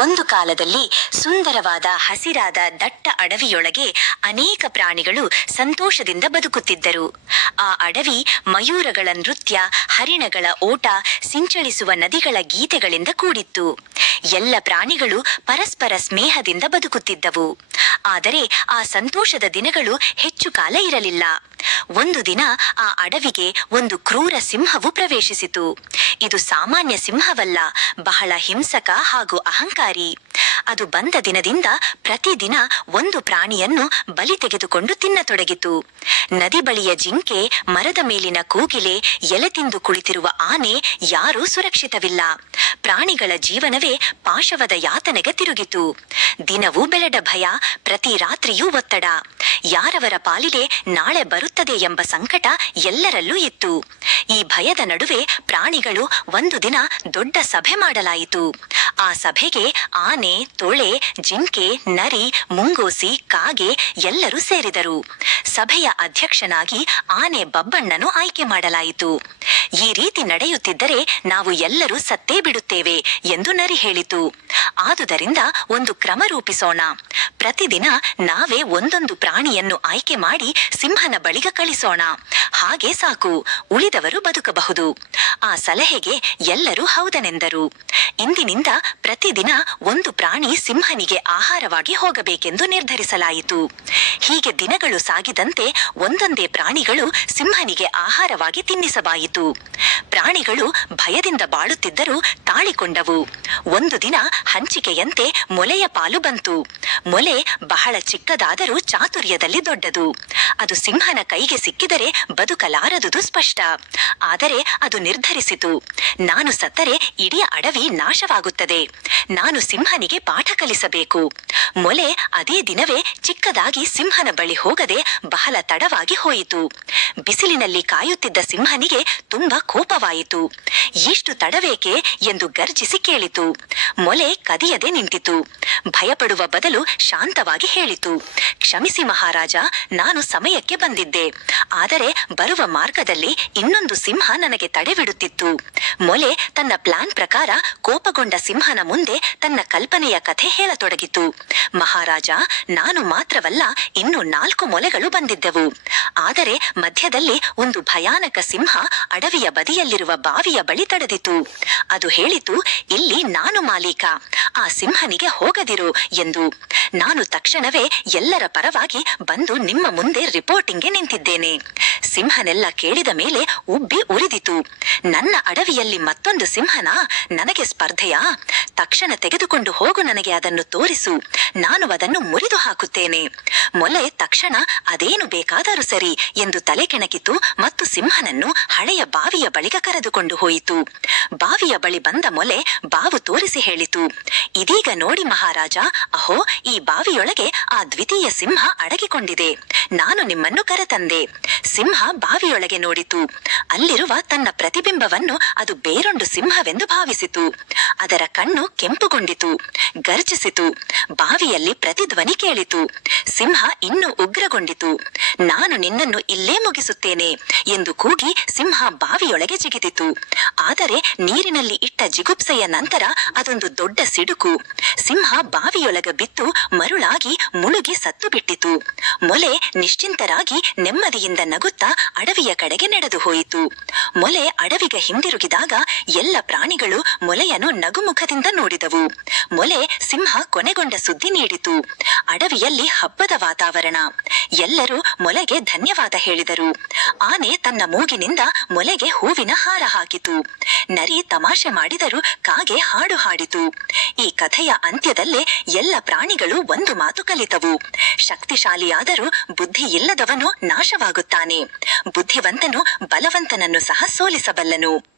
ಒಂದು ಕಾಲದಲ್ಲಿ ಸುಂದರವಾದ ಹಸಿರಾದ ದಟ್ಟ ಅಡವಿಯೊಳಗೆ ಅನೇಕ ಪ್ರಾಣಿಗಳು ಸಂತೋಷದಿಂದ ಬದುಕುತ್ತಿದ್ದರು. ಆ ಅಡವಿ ಮಯೂರಗಳ ನೃತ್ಯ, ಹರಿಣಗಳ ಓಟ, ಸಿಂಚಳಿಸುವ ನದಿಗಳ ಗೀತೆಗಳಿಂದ ಕೂಡಿತ್ತು. ಎಲ್ಲ ಪ್ರಾಣಿಗಳು ಪರಸ್ಪರ ಸ್ನೇಹದಿಂದ ಬದುಕುತ್ತಿದ್ದವು. ಆದರೆ ಆ ಸಂತೋಷದ ದಿನಗಳು ಹೆಚ್ಚು ಕಾಲ ಇರಲಿಲ್ಲ. ಒಂದು ದಿನ ಆ ಅಡವಿಗೆ ಒಂದು ಕ್ರೂರ ಸಿಂಹವು ಪ್ರವೇಶಿಸಿತು. ಇದು ಸಾಮಾನ್ಯ ಸಿಂಹವಲ್ಲ, ಬಹಳ ಹಿಂಸಕ ಹಾಗೂ ಅಹಂಕಾರಿ. ಅದು ಬಂದ ದಿನದಿಂದ ಪ್ರತಿದಿನ ಒಂದು ಪ್ರಾಣಿಯನ್ನು ಬಲಿ ತೆಗೆದುಕೊಂಡು ತಿನ್ನತೊಡಗಿತು. ನದಿ ಬಳಿಯ ಜಿಂಕೆ, ಮರದ ಮೇಲಿನ ಕೂಗಿಲೆ, ಎಲೆ ತಿಂದು ಕುಳಿತಿರುವ ಆನೆ ಯಾರೂ ಸುರಕ್ಷಿತವಿಲ್ಲ. ಪ್ರಾಣಿಗಳ ಜೀವನವೇ ಪಾಶವದ ಯಾತನೆಗೆ ತಿರುಗಿತು. ದಿನವೂ ಬೆಳೆದ ಭಯ, ಪ್ರತಿ ರಾತ್ರಿಯೂ ಒತ್ತಡ. ಯಾರವರ ಪಾಲಿಗೆ ನಾಳೆ ಬರುತ್ತದೆ ಎಂಬ ಸಂಕಟ ಎಲ್ಲರಲ್ಲೂ ಇತ್ತು. ಈ ಭಯದ ನಡುವೆ ಪ್ರಾಣಿಗಳು ಒಂದು ದಿನ ದೊಡ್ಡ ಸಭೆ ಮಾಡಲಾಯಿತು. ಆ ಸಭೆಗೆ ಆನೆ, ತೊಳೆ, ಜಿಂಕೆ, ನರಿ, ಮುಂಗೋಸಿ, ಕಾಗೆ ಎಲ್ಲರೂ ಸೇರಿದರು. ಸಭೆಯ ಅಧ್ಯಕ್ಷನಾಗಿ ಆನೆ ಬಬ್ಬಣ್ಣನು ಆಯ್ಕೆ ಮಾಡಲಾಯಿತು. ಈ ರೀತಿ ನಡೆಯುತ್ತಿದ್ದರೆ ನಾವು ಎಲ್ಲರೂ ಸತ್ತೇ ಬಿಡುತ್ತೇವೆ ಎಂದು ನರಿ ಹೇಳಿತು. ಆದುದರಿಂದ ಒಂದು ಕ್ರಮ ರೂಪಿಸೋಣ. ಪ್ರತಿದಿನ ನಾವೇ ಒಂದೊಂದು ಪ್ರಾಣಿಯನ್ನು ಆಯ್ಕೆ ಮಾಡಿ ಸಿಂಹನ ಬಳಿಗ ಕಳಿಸೋಣ. ಹಾಗೆ ಸಾಕು. ಉಳಿದವರು ಬದುಕಬಹುದು. ಆ ಸಲಹೆಗೆ ಎಲ್ಲರೂ ಹೌದನೆಂದರು. ಇಂದಿನಿಂದ ಪ್ರತಿದಿನ ಒಂದು ಪ್ರಾಣಿ ಸಿಂಹನಿಗೆ ಆಹಾರವಾಗಿ ಹೋಗಬೇಕೆಂದು ನಿರ್ಧರಿಸಲಾಯಿತು. ಹೀಗೆ ದಿನಗಳು ಸಾಗಿದಂತೆ ಒಂದೊಂದೇ ಪ್ರಾಣಿಗಳು ಸಿಂಹನಿಗೆ ಆಹಾರವಾಗಿ ತಿನ್ನಿಸಬಾಯಿತು. ಪ್ರಾಣಿಗಳು ಭಯದಿಂದ ಬಾಳುತ್ತಿದ್ದರೂ ತಾಳಿಕೊಂಡವು. ಒಂದು ದಿನ ಹಂಚಿಕೆಯಂತೆ ಮೊಲೆಯ ಪಾಲು ಬಂತು. ಮೊಲೆ ಬಹಳ ಚಿಕ್ಕದಾದರೂ ಚಾತುರ್ಯದಲ್ಲಿ ದೊಡ್ಡದು. ಅದು ಸಿಂಹನ ಕೈಗೆ ಸಿಕ್ಕಿದರೆ ಬದುಕಲಾರದುದು ಸ್ಪಷ್ಟ. ಆದರೆ ಅದು ನಿರ್ಧರಿಸಿತು. ನಾನು ಸತ್ತರೆ ಇಡೀ ಅಡವಿ ನಾಶವಾಗುತ್ತದೆ. ನಾನು ಸಿಂಹನಿಗೆ ಪಾಠ ಕಲಿಸಬೇಕು. ಮೊಲೆ ಅದೇ ದಿನವೇ ಚಿಕ್ಕದಾಗಿ ಸಿಂಹನ ಬಳಿ ಹೋಗದೆ ಬಹಳ ತಡವಾಗಿ ಹೋಯಿತು. ಬಿಸಿಲಿನಲ್ಲಿ ಕಾಯುತ್ತಿದ್ದ ಸಿಂಹನಿಗೆ ತುಂಬಾ ಕೋಪವಾಯಿತು. ಎಷ್ಟು ತಡವೇಕೆ ಎಂದು ಗರ್ಜಿಸಿ ಕೇಳಿತು. ಮೊಲೆ ಕದಿಯದೆ ನಿಂತಿತು. ಭಯಪಡುವ ಬದಲು ಶಾಂತವಾಗಿ ಹೇಳಿತು. ಕ್ಷಮಿಸಿ ಮಹಾರಾಜ, ನಾನು ಸಮಯಕ್ಕೆ ಬಂದಿದ್ದೆ. ಆದರೆ ಬರುವ ಮಾರ್ಗದಲ್ಲಿ ಇನ್ನೊಂದು ಸಿಂಹ ನನಗೆ ತಡೆಬಿಡುತ್ತಿತ್ತು. ಮೊಲೆ ತನ್ನ ಪ್ಲಾನ್ ಪ್ರಕಾರ ಕೋಪಗೊಂಡ ಸಿಂಹನ ಮುಂದೆ ತನ್ನ ಕಲ್ಪನೆಯ ಕಥೆ ಹೇಳತೊಡಗಿತು. ಮಹಾರಾಜ, ನಾನು ಮಾತ್ರವಲ್ಲ, ಇನ್ನು ನಾಲ್ಕು ಮೊಲೆಗಳು ಬಂದಿದ್ದವು. ಆದರೆ ಮಧ್ಯದಲ್ಲಿ ಒಂದು ಭಯಾನಕ ಸಿಂಹ ಅಡವಿಯ ಬದಿಯಲ್ಲಿರುವ ಬಾವಿಯ ಬಳಿ ತಡೆದಿತು. ಅದು ಹೇಳಿತು, ಇಲ್ಲಿ ನಾನು ಮಾಲೀಕ. ಆ ಸಿಂಹನಿಗೆ ಹೋಗದಿರು ಎಂದು ನಾನು ತಕ್ಷಣವೇ ಎಲ್ಲರ ಪರವಾಗಿ ಬಂದು ನಿಮ್ಮ ಮುಂದೆ ರಿಪೋರ್ಟಿಂಗ್ಗೆ ನಿಂತಿದ್ದೇನೆ. ಸಿಂಹನೆಲ್ಲ ಕೇಳಿದ ಮೇಲೆ ಉಬ್ಬಿ ಉರಿದಿತು. ನನ್ನ ಅಡವಿಯಲ್ಲಿ ಮತ್ತೊಂದು ಸಿಂಹನ ನನಗೆ ಸ್ಪರ್ಧೆಯಾ? ತಕ್ಷಣ ತೆಗೆದುಕೊಂಡು ಹೋಗು, ನನಗೆ ಅದನ್ನು ತೋರಿಸು. ನಾನು ಅದನ್ನು ಮುರಿದು ಹಾಕುತ್ತೇನೆ. ಮೊಲೆ ತಕ್ಷಣ ಅದೇನು ಬೇಕಾದರೂ ಸರಿ ಎಂದು ತಲೆ ಕೆಣಕಿತು ಮತ್ತು ಸಿಂಹನನ್ನು ಹಳೆಯ ಬಾವಿಯ ಬಳಿಗ ಕರೆದುಕೊಂಡು ಹೋಯಿತು. ಬಾವಿಯ ಬಳಿ ಬಂದ ಮೊಲೆ ಬಾವು ತೋರಿಸಿ ಹೇಳಿತು, ಇದೀಗ ನೋಡಿ ಮಹಾರಾಜ, ಅಹೋ, ಈ ಬಾವಿಯೊಳಗೆ ಆ ದ್ವಿತೀಯ ಸಿಂಹ ಅಡಗಿಕೊಂಡಿದೆ. ನಾನು ನಿಮ್ಮನ್ನು ಕರೆತಂದೆ. ಸಿಂಹ ಬಾವಿಯೊಳಗೆ ನೋಡಿತು. ಅಲ್ಲಿರುವ ತನ್ನ ಪ್ರತಿಬಿಂಬವನ್ನು ಅದು ಬೇರೊಂದು ಸಿಂಹವೆಂದು ಭಾವಿಸಿತು. ಅದರ ಕಣ್ಣು ಕೆಂಪುಗೊಂಡಿತು, ಗರ್ಜಿಸಿತು, ಬಾವಿಯಲ್ಲಿ ಪ್ರತಿಧ್ವನಿ ಕೇಳಿತು. ಸಿಂಹ ಇನ್ನೂ ಉಗ್ರಗೊಂಡಿತು. ನಾನು ನಿನ್ನನ್ನು ಇಲ್ಲೇ ಮುಗಿಸುತ್ತೇನೆ ಎಂದು ಕೂಗಿ ಸಿಂಹ ಬಾವಿಯೊಳಗೆ ಜಿಗಿದಿತು. ಆದರೆ ನೀರಿನಲ್ಲಿ ಇಟ್ಟ ಜಿಗುಪ್ಸೆಯ ನಂತರ ಅದೊಂದು ದೊಡ್ಡ ಸಿಡುಕು. ಸಿಂಹ ಬಾವಿಯೊಳಗೆ ಬಿತ್ತು, ಮರುಳಾಗಿ ಮುಳುಗಿ ಸತ್ತು ಬಿಟ್ಟಿತು. ಮೊಲೆ ನಿಶ್ಚಿಂತರಾಗಿ ನೆಮ್ಮದಿಯಿಂದ ನಗುತ್ತಾ ಅಡವಿಯ ಕಡೆಗೆ ನಡೆದು ಹೋಯಿತು. ಮೊಲೆ ಅಡವಿಗೆ ಹಿಂದಿರುಗಿದಾಗ ಎಲ್ಲ ಪ್ರಾಣಿಗಳು ಮೊಲೆಯನ್ನು ನಗುಮುಖದಿಂದ ನೋಡಿದವು. ಮೊಲೆ ಸಿಂಹ ಕೊನೆಗೊಂಡ ಸುದ್ದಿ ನೀಡಿತು. ಅಡವಿಯಲ್ಲಿ ಹಬ್ಬದ ವಾತಾವರಣ. ಎಲ್ಲರೂ ಮೊಲೆಗೆ ಧನ್ಯವಾದ ಹೇಳಿದರು. ಆನೆ ತನ್ನ ಮೂಗಿನಿಂದ ಮೊಲೆಗೆ ಹೂವಿನ ಹಾರ ಹಾಕಿತು. ನರಿ ತಮಾಷೆ ಮಾಡಿದರೂ ಕಾಗೆ ಹಾಡು ಹಾಡಿತು. ಈ ಕಥೆಯ ಅಂತ್ಯದಲ್ಲೇ ಎಲ್ಲ ಪ್ರಾಣಿಗಳು ಒಂದು ಮಾತು ಕಲಿತವು. ಶಕ್ತಿಶಾಲಿಯಾದರೂ ಬುದ್ಧಿ ಇಲ್ಲದವನು ನಾಶವಾಗುತ್ತಾನೆ. ಬುದ್ಧಿವಂತನು ಬಲವಂತನನ್ನು ಸಹ ಸೋಲಿಸಬಲ್ಲನು.